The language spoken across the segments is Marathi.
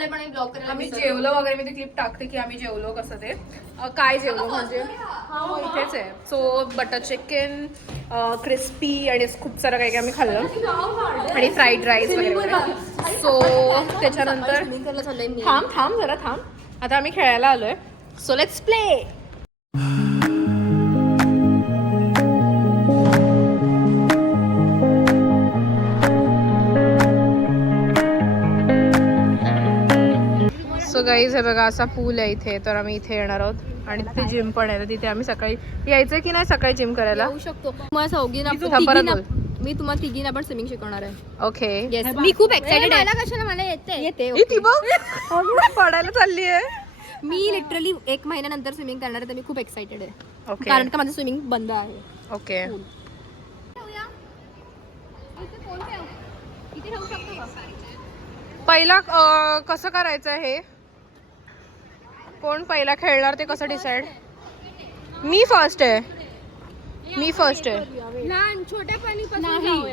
झाले पण ब्लॉग करायला. आम्ही जेवलो वगैरे, मी ते क्लिप टाकते की आम्ही जेवलो कसं ते काय जेवलो म्हणजे इथेच आहे. सो बटर चिकन, क्रिस्पी आणि खूप सारं काही आम्ही खाल्लं आणि फ्राईड राईस वगैरे. सो त्याच्यानंतर थांब जरा थांब. आता आम्ही खेळायला आलोय. So let's play. So guys हे बघा असा पूल आहे इथे, तर आम्ही इथे येणार आहोत आणि तिथे जिम पण आहे. तर तिथे आम्ही सकाळी यायचं की नाही सकाळी जिम करायला येऊ शकतो. तुम्हाला चौघींना मी तुम्हाला तिघींना पण स्विमिंग शिकवणार आहे. ओके. मी खूप एक्साइटेड आहे. कशाला मला येते पडायला चालली आहे. मी लिटरली 1 महिन्यानंतर स्विमिंग करणार आहे, तर मी खूप एक्साइटेड आहे. ओके कारण का माझं स्विमिंग बंद आहे. ओके. पहिला कसं करायचं हे, कोण पहिला खेळणार ते कसं डिसाइड? मी फर्स्ट आहे. छोट्या पाणी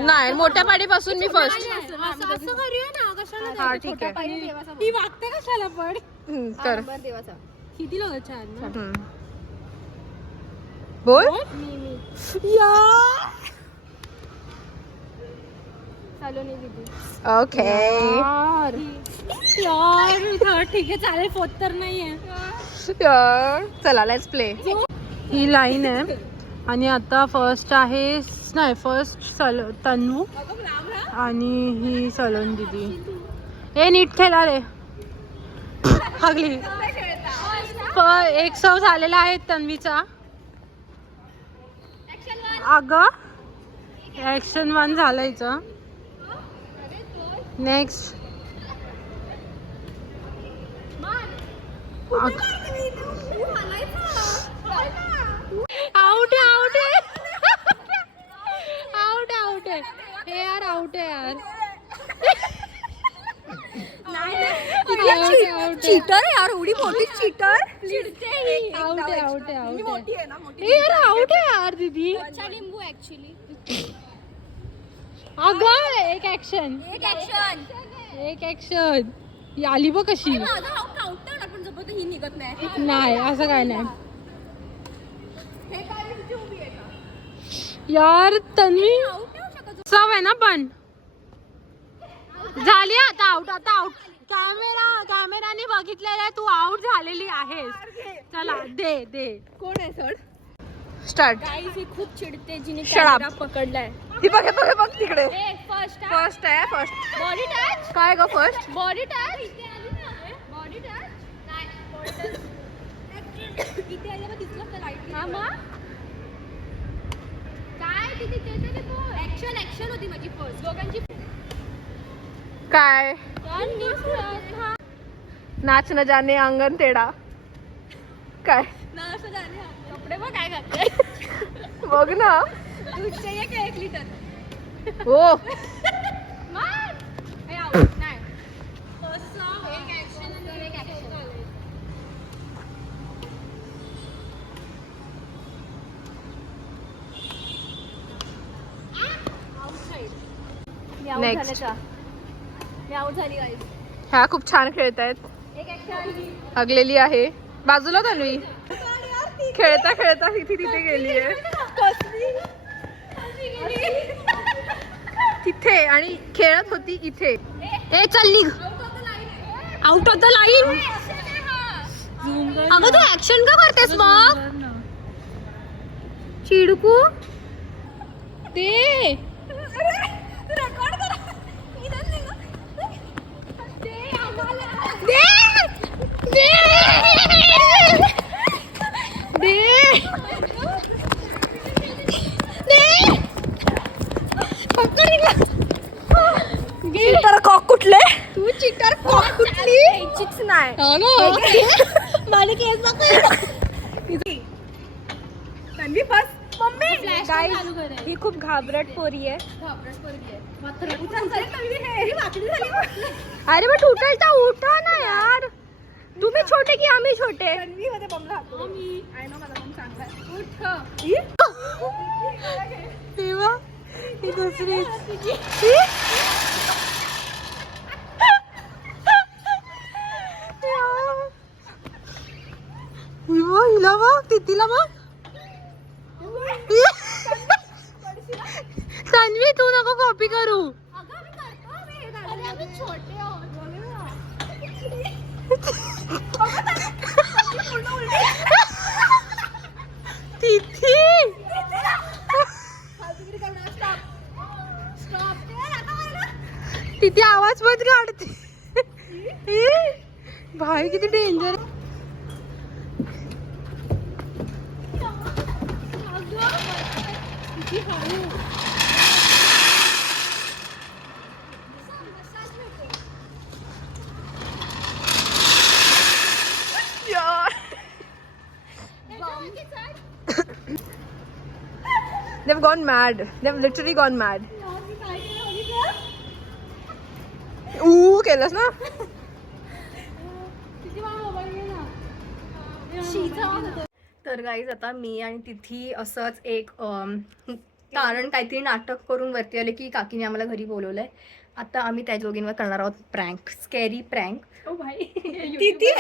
नाही, मोठ्या पाडीपासून मी फर्स्ट. हा ठीक आहे. ती वागते कशाला पण तर देवाचा किती लोक छान बोल. चालू नाही दीदी. ओके यार ठीक आहे चालेल. फोत तर नाहीये. चला लेट्स प्ले. ही लाईन आहे आणि आता फर्स्ट आहे तन्वू आणि ही सलोन दीदी. हे नीट खेळा रे. हगली. एक सव झालेला आहे तन्वीचा. अगं ऍक्शन 1 झालायचं. नेक्स्ट आउट आहे हे यार. आउट आहे यार. चीटर यार, एवढी मोठी चीटर. आउट आहे यार दीदी. लिंबू ऍक्च्युली. अगं एक ऍक्शन आली बघ कशी. ही निघत नाही. नाही असं काय नाही यार. तन्वी सव आहे ना पण झाली आता आउट. कॅमेराने बघितलेलं तू आउट झालेली आहेस. चला दे. कोण आहे सर? स्टार्ट. ही खूप चिडते जिने Shut up. कॅमेरा पकडलाय. ती बघ तिकडे. फर्स्ट आहे. Body touch. काय ग first? Body touch. Body touch. इथे आल्या मग दिसलं तर लाईट. हा मग काय तिथे ते ऍक्शन होती माझी फर्स्ट दोघांची. काय नाच न जाने अंगण तेडा. काय कपडे बघ काय घातले. बघ ना. दूध चाहिए का 1 लिटर? हो. नाही फर्स्ट सॉन्ग एक ऍक्शन आणि एक ऍक्शन. नेक्स्ट. मी आउट झाली गाईस. ह्या खूप छान खेळतायत. एक ऍक्शन हगलेली आहे बाजूला. तन्वी खेळता तिथे गेली आहे तिथे आणि खेळत होती इथे. ए चल निघ. Out of the line. अगं तू ऍक्शन का करतेस मग? चिडकू ते चिटर कॉक कुठले? तू चिटर कॉक कुठली? चिक्स नाही. मला केस तन्वी फर्स्ट. मम्मी गाइस ही खूप घाबरट पोरी आहे. अरे मग उठायचा उठा ना यार. तुम्ही छोटे की आम्ही छोटे? तन्वी मध्ये बमला हातो. आय नो मला पण चांगला आहे. उठ. तेव्हा ही दुसरी हिला बघ तिला बघ. तन्वी तू नको कॉपी करू. तिथी तिथे आवाज बंद काढते. भाई किती danger. They've gone mad. They've literally gone mad. केलंस ना. तर गाईज आता मी आणि तिथी असंच एक कारण काहीतरी नाटक करून वरती आले की काकीने आम्हाला घरी बोलवलंय. आता आम्ही त्या जोगींवर करणार आहोत प्रँक, स्कॅरी प्रँक. तिथी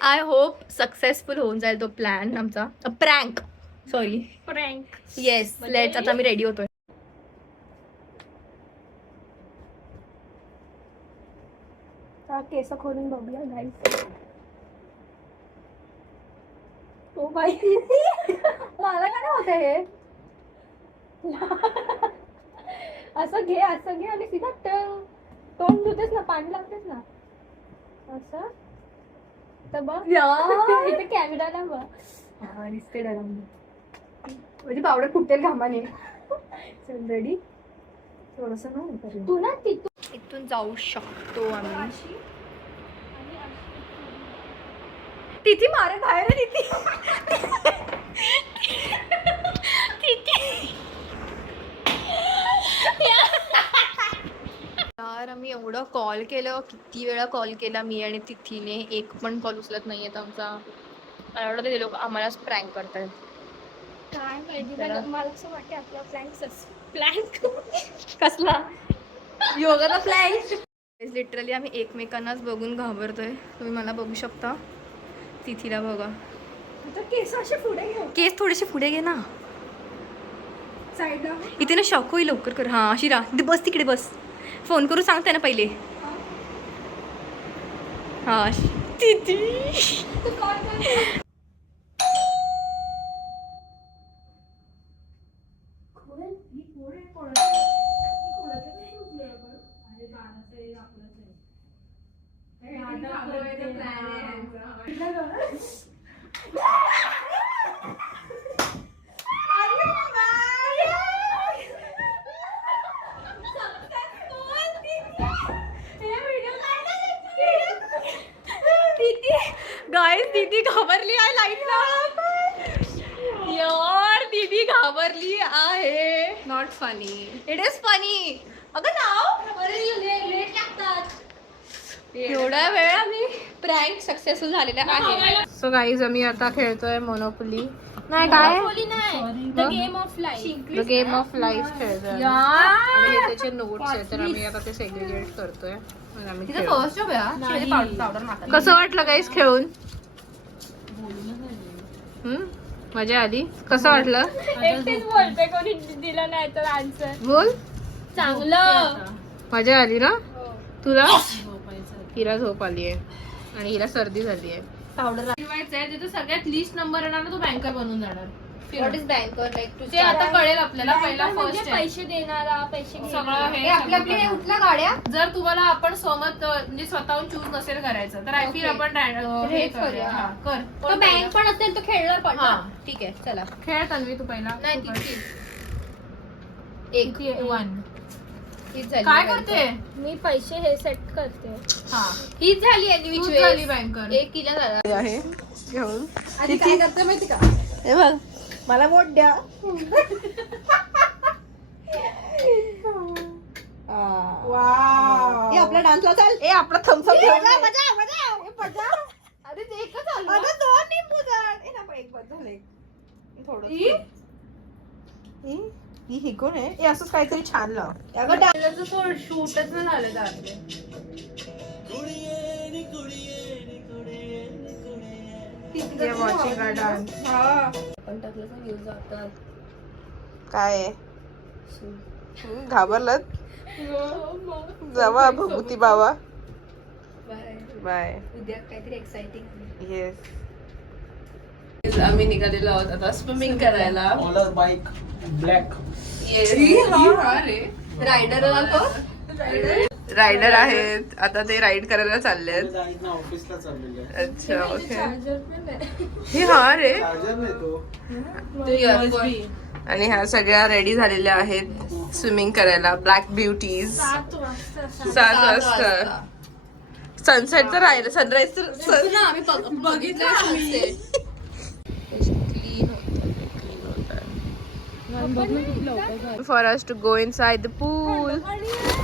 आय होप सक्सेसफुल होऊन जाईल तो प्लॅन आमचा. Prank sorry prank. Yes let's. आता मी रेडी होतोय. केस खोलून बघूया गाईस. ओ बाई मला काय होत हे. असं घे आणि सीधा तोंड धुतेस ना, पाणी लागतेस ना असं. तर बघ इथे कॅमेराला बघ. हा दिसते डरम. म्हणजे पावडर फुटेल घामाने. रेडी. थोडस ना तू ना इथून जाऊ शकतो आम्ही. तिथी मारे बाहेर आहे. यार आम्ही एवढं कॉल केलं, किती वेळा कॉल केला मी आणि तिथीने, एक पण कॉल उचलत नाहीयेत आमचा. मला वाटतं ते लोक आम्हालाच प्रँक करतायत. काय माहिती. मला असं वाटतं आपला प्लॅन कसला योगाचा फ्लॅश. लिटरली आम्ही एकमेकांनाच बघून घाबरतोय. तुम्ही मला बघू शकता, तिथीला बघा. केस असे पुढे घे. केस थोडेसे पुढे घे ना. साईडला इथे ना शॉक होईल. लवकर कर. हा शिरा बस तिकडे बस. फोन करून सांगते ना पहिले. हा तिथी गाइस दीदी घाबरली आहे लाईटला. यार दीदी घाबरली आहे. Not funny. It is funny. अगं नाव लेट लागतात. एवढा वेळ आम्ही प्रँक सक्सेसफुल झालेला आहे. सो गाईज आम्ही आता खेळतोय मोनोपोली. नाही काय the game of life. The game of life खेळतोय. आणि हे त्याचे नोट्स आहेत, तर आम्ही आता ते सेग्रिगेट करतोय. कसं वाटलं गाईज खेळून? मजा आली. कसं वाटलं? एकटीच बोलते, कोणी दिला नाही तर आन्सर. बोल. चांगलं. मजा आली ना तुला? हिला झोप आली आहे आणि हिला सर्दी झाली आहे. पावडर तिथे सगळ्यात लिस्ट नंबर येणार ना, तो बँकर बनून जाणार. What is banker like to ते आता कळेल आपल्याला. पहिला म्हणजे फर्स्ट पैसे देणारा, पैसे सगळं हे आपल्या आपल्या उठल्या गाड्या. जर तुम्हाला आपण सहमत म्हणजे स्वतःहून चूज नसेल करायचं तर आय फील आपण हे करूया. हा, कर. तो बँक पण असेल तो खेळणार पण. ठीक आहे चला खेळ तन्वी तू पहिला. नाही तू कर. एक 1 हीच झाली. काय करते? मी पैसे हे सेट करते. हा हीच झाली आहे. तूच झाली बँकर. एक किला झाला आहे घेऊन. आधी काय करते माहिती का? हे बघ मला वोट द्या. वाव. आपला डान्सला चाल. ए आपला थम्सअप अरे ते एकच आलं. दोन निंबू झाड. ए ना पण एक बस झालं. थोडं ही कोण आहे? हे असंच काहीतरी छान लाव. शूटच झालं त्यातले. वॉचिंग अ डान्स. पण टाकलं तर व्ह्यूज जातात. काय घाबरलत? जावा भगवती बाबा. बाय. बाय. उद्या काहीतरी एक्साइटिंग. येस. आम्ही निघालेलो आहोत आता स्विमिंग करायला. ऑलर बाईक ब्लॅक. रायडर आहेत आता ते राईड करायला चाललेत. ऑफिसला चाललेलं आहे. अच्छा ओके. हे हा रे. चार्जर नाही तो. आणि ह्या सगळ्या रेडी झालेल्या आहेत स्विमिंग करायला. ब्लॅक ब्युटीज. 7 वाजता. सनसेट तर राहिलं. सनराईज तर आम्ही बघितलं. For us to go inside the pool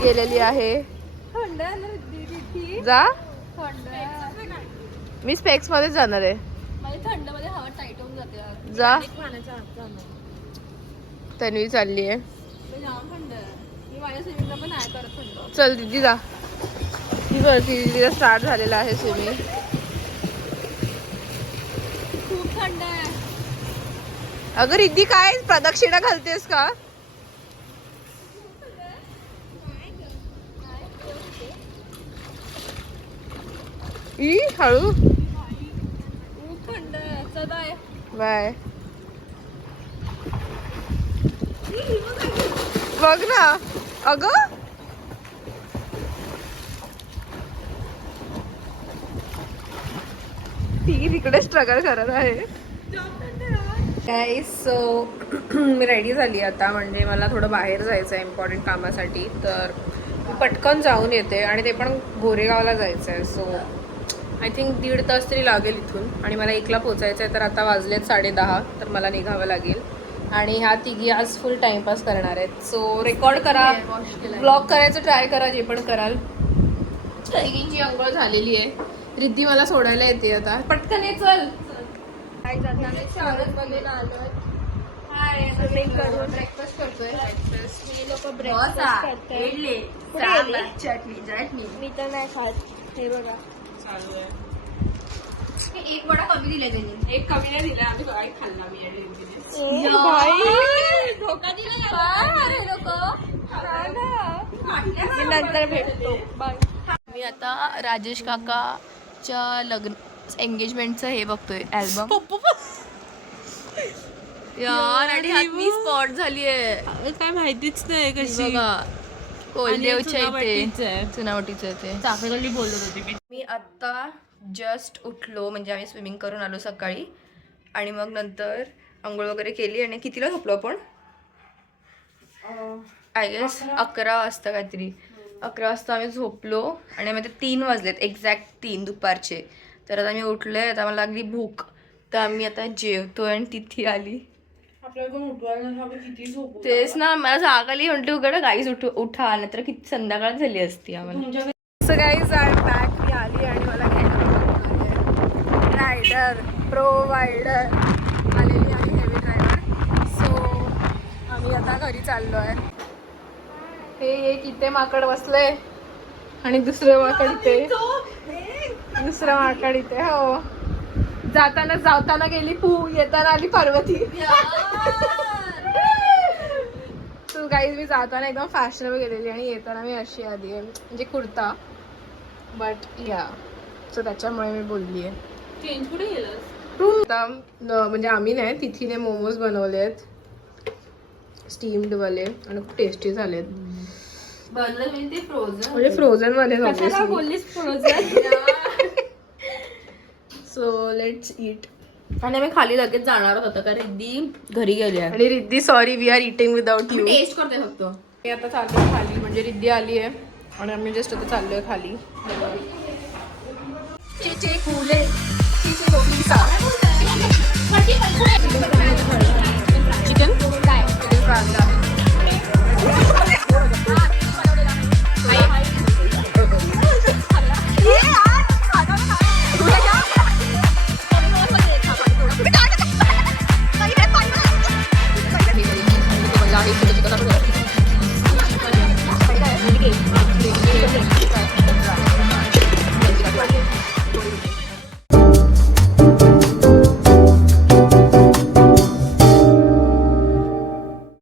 गेलेली आहे. जा. मी स्पेक्स मध्ये जाणार आहे. थंड मध्ये हवा टाईट होऊन जाते. जा. तन्वी चालली आहे. थंड मी माझ्या स्विमिंगला पण नाही करत थंड. चल दीदी जा. ती वरती दीदीला स्टार्ट झालेला आहे स्विमिंग. खूप थंड आहे. अगं रिद्धी काय प्रदक्षिणा घालतेस का? ई हळू. खूप थंड आहे. चला बाय. बघ ना अगं. ती तिकडे स्ट्रगल करत आहे. सो मी रेडी झाली आता. म्हणजे मला थोडं बाहेर जायचं आहे इम्पॉर्टंट कामासाठी. तर मी पटकन जाऊन येते. आणि ते पण गोरेगावला जायचं आहे. सो आय थिंक 1.5 तास तरी लागेल इथून. आणि मला 1ला पोचायचं आहे. तर आता वाजलेत 10:30. तर मला निघावं लागेल. आणि ह्या तिघी आज फुल टाइमपास करणार आहेत. सो रेकॉर्ड करा, ब्लॉग करायचं ट्राय करा, जे पण कराल. तिघींची अंघोळ झालेली आहे. रिद्धी मला सोडायला येते आता. पटकन ये चल. ब्रेकफास्ट करतोय. मी तर नाही खात. हे बघा एक वडा कमी दिला त्यांनी. एक कमी नाही दिला. आम्ही काय खाल्ला मी आणि रिद्धीने. धोका नंतर भेटतो. बाय. मी आता राजेश काकाच्या लग्न एंगेजमेंटचं हे बघतोय अल्बम. यार आणि हात मी स्पॉट झालीये. काय माहितीच नाही कशी. बघा कोलदेवच्या इथे चुनावटीचं ते चाफेगल्ली बोलत होती मी. मी आत्ता जस्ट उठलो. म्हणजे आम्ही स्विमिंग करून आलो सकाळी. आणि मग नंतर आंघोळ वगैरे केली. आणि कितीला झोपलो आपण? आय गेस 11 वाजता काहीतरी. 11 वाजता आम्ही झोपलो. आणि आम्ही 3 वाजलेत एक्झॅक्ट 3 दुपारचे. तर आता मी उठले. आता मला लागली भूक. तर आम्ही आता जेवतोय. आणि तिथे आली तेच ना. मला जाग आली. म्हटलं उघड गाईज उठा. नाहीतर किती संध्याकाळ झाली असती आम्हाला. So guys I am back. मी आली आणि मला रायडर प्रोवायडर आलेली आहे. Heavy driver. सो आम्ही आता घरी चाललो आहे. हे एक इथे माकड बसलंय. आणि दुसरं माकड इथे. दुसरं माकड इथे. हो. जाताना गेली पू. येताना आली पार्वती. सो गाईज मी जाताना एकदम फॅशनेबल गेलेली. आणि येताना मी अशी आली आहे. म्हणजे कुर्ता. बट या सो त्याच्यामुळे मी बोलली आहे. चेंज कुठे गेलं? म्हणजे आम्ही नाही, तिथीने मोमोज बनवले आहेत स्टीम्ड वाले. आणि खूप टेस्टी झालेत. म्हणजे फ्रोझन मध्ये बोललीस फ्रोझन. So let's eat. आणि आम्ही खाली लगेच जाणार होतो कारण रिद्धी घरी गेली आहे. आणि Riddhi sorry we are eating without you. Taste करते फक्त. मी आता चाललोय खाली. म्हणजे रिद्धी आली आहे आणि आम्ही जस्ट आता चाललोय खाली. चिकन फ्रांजा.